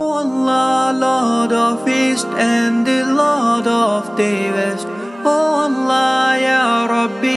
O Allah, Lord of East and the Lord of the West. O Allah, Ya Rabbi.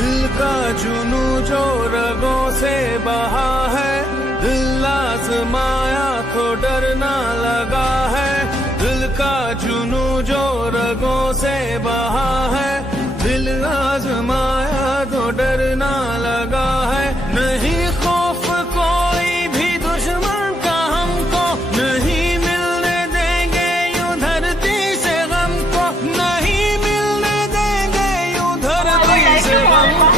दिल का जुनू जो रगों से बहा है, दिल आजमाया तो डरना लगा है। दिल का जुनू जो रगों से बहा है, दिल आजमाया तो डरना लगा है। नहीं खौफ कोई भी दुश्मन का हमको, नहीं मिलने देंगे यूं धरती से गम को, नहीं मिलने देंगे यूं धरती से गम को।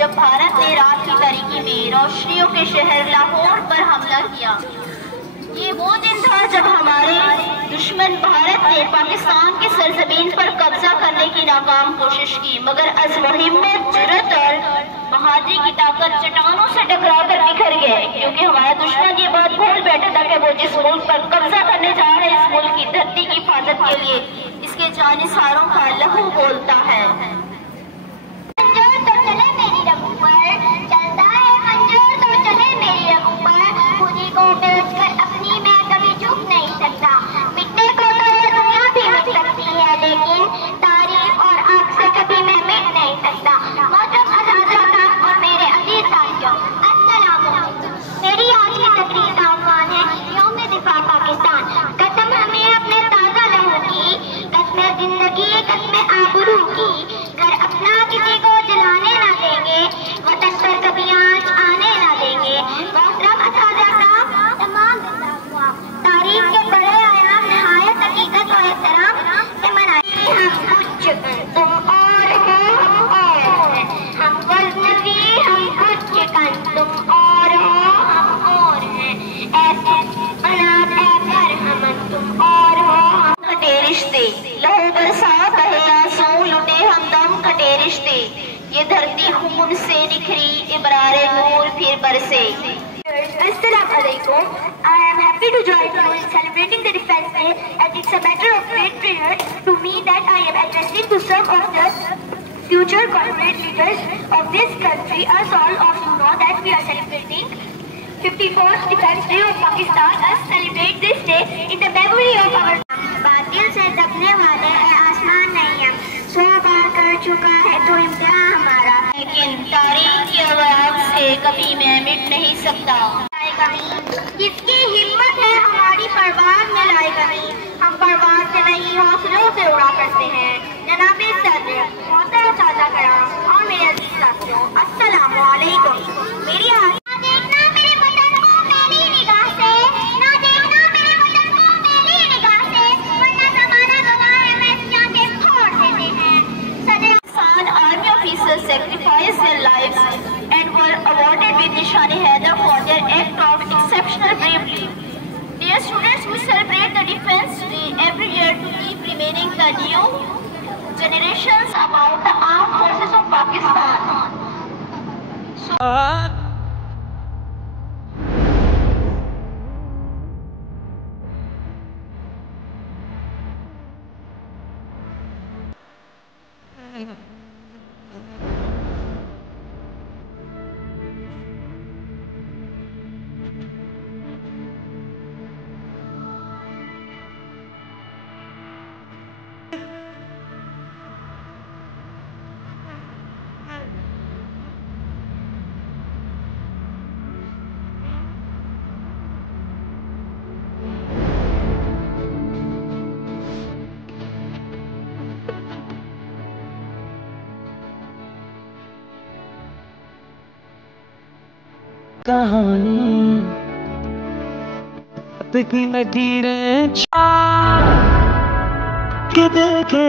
जब भारत ने रात की तारीकी में रोशनियों के शहर लाहौर पर हमला किया। ये वो दिन था जब हमारे दुश्मन भारत ने पाकिस्तान के सरजमीन पर कब्जा करने की नाकाम कोशिश की, मगर अज़्म हिम्मत, जुर्रत और बहादुरी की ताकत चट्टानों से टकरा कर बिखर गए, क्योंकि हमारा दुश्मन ये बात भूल बैठा था कि वो जिस मुल्क पर कब्जा करने जा रहे इस मुल्क की धरती की हिफाजत के लिए इसके जानिसारों का लहू बोलता है। ये धरती खून से निखरी इबरारे नूर फिर बरसे। Assalamu alaikum. I am happy to join you in celebrating the Defence Day, and it's a matter of great pleasure to me that I am addressing to some of the future corporate leaders of this country. As all of you know that we are celebrating 54th Defence Day of Pakistan. Us celebrate this day in the memory of our. बादल से दबने वाले है आसमान नहीं हम 100 बार कर चुका है तो इम्तिहान हमारा, लेकिन तारीख के आवाज से कभी मैं मिट नहीं सकता। किसकी हिम्मत है हमारी परवाज़ में लाएगा नहीं, हम परवाज़ से नहीं हौसलों से उड़ा करते हैं। जनाबे सदर, मोहतरम सादा कराम और मेरे अजीज साथियों, अस्सलाम वालेकुम। मेरी देखना मेरे वतन को मैली निगाह से, ना देखना मेरे वतन को मैली निगाह से, वरना ज़माना गवाह है मैं जाके फोड़ देते हैं। Pakistan Army officers sacrificed their lives and were awarded with Nishan-e-Haidar for their act of exceptional bravery. Dear students, we celebrate the Defence Day every year to keep remaining the new generations about the armed forces of Pakistan. कहानी अपनी लकीरें के देखे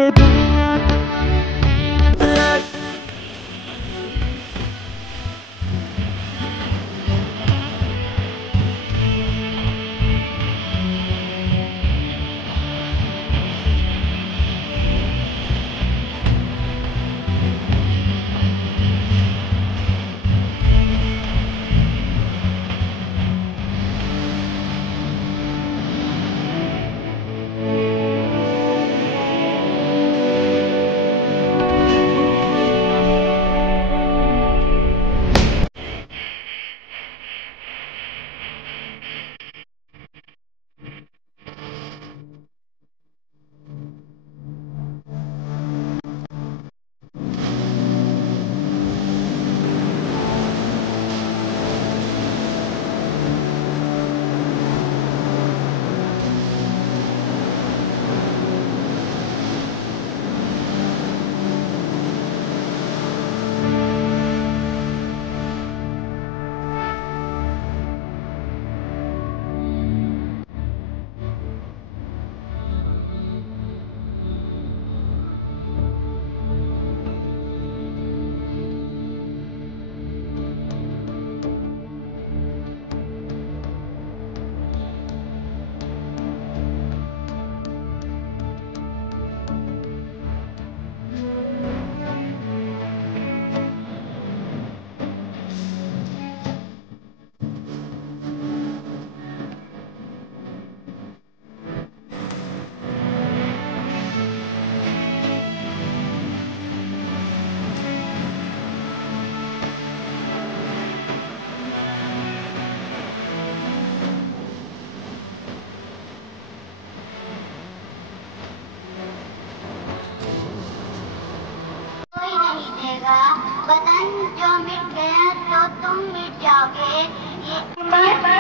वतन जो मिट गया तो तुम मिट जाओगे।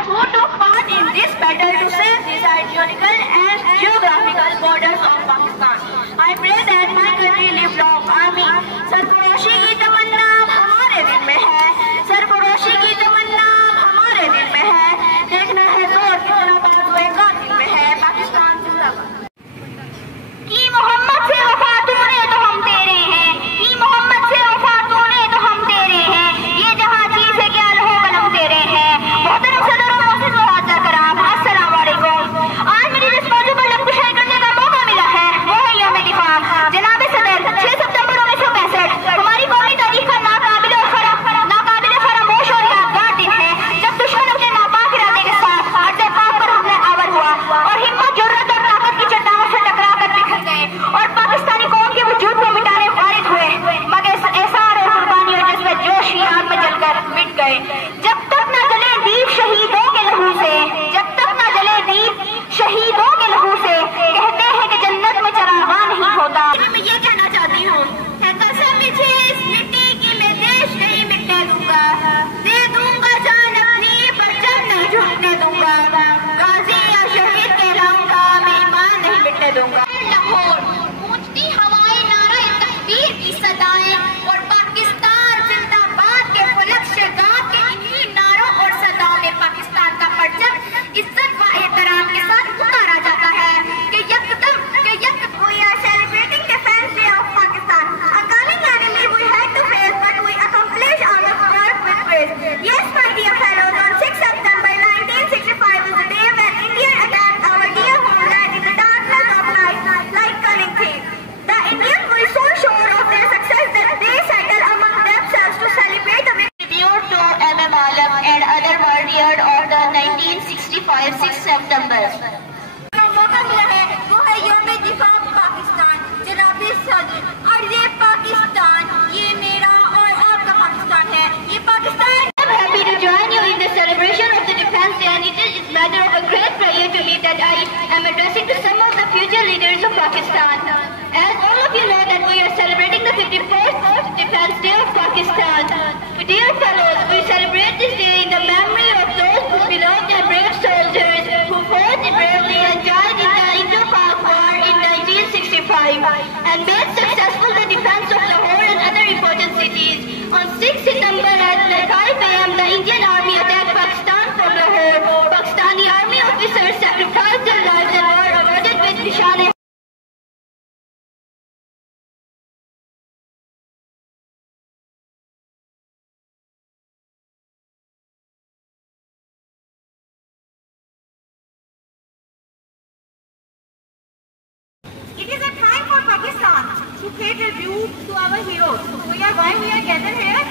Who took part in this battle to save these ideological and geographical borders of Pakistan? I pray that my country live long. Amin. सरफरोशी की तमन्ना हमारे दिल में है, सरफरोशी की तमन्ना हमारे दिल में है, देखना है जोर कितना बाजुए कातिल में है। पाकिस्तान जिंदाबाद। की मोहम्मद से वफा तूने तो हम तेरे हैं, की मोहम्मद से वफा तूने तो हम तेरे हैं, ये जहाँ चीज है क्या लहो कलम तेरे हैं। मोहतरम सदर और मोहसिन मुआज़्ज़ा कराम, अस्सलाम वालेकुम। आज मुझे जिस मौजू पर लफ्ज़ करने का मौका मिला है वो है यौम दिफा। जनाब सदर, 6 सितंबर 1965 हमारी कौमी 1965 6 सितंबर। मौका मिला है वो है यौम दिफा पाकिस्तान जनाब सदर। और ये पाकिस्तान ये मेरा और आपका पाकिस्तान है। ये Pakistan. I'm happy to join you in the celebration of the Defense Day, and it is matter of a great pleasure to me that I am addressing to some of the future leaders of Pakistan. As all of you know that we are celebrating the 54th Defense Day of Pakistan. Dear fellows, we celebrate this day in the memory of those who beloved and brave soldiers who fought bravely and died in the Indo-Pak War in 1965 and made successful the defense of Lahore and other important cities. On 6 September at 5 a.m., the Indian Army attacked Pakistan from Lahore. Pakistani Army officers sacrificed their lives and were awarded with Nishan-e It is a time for Pakistan to pay tribute to our heroes. Why we are gathered here?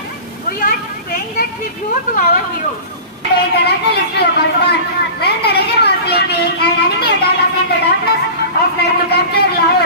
We are paying that tribute to our heroes. The international history of Pakistan, when the regime was sleeping and enemy attacked us in the darkness of night to capture Lahore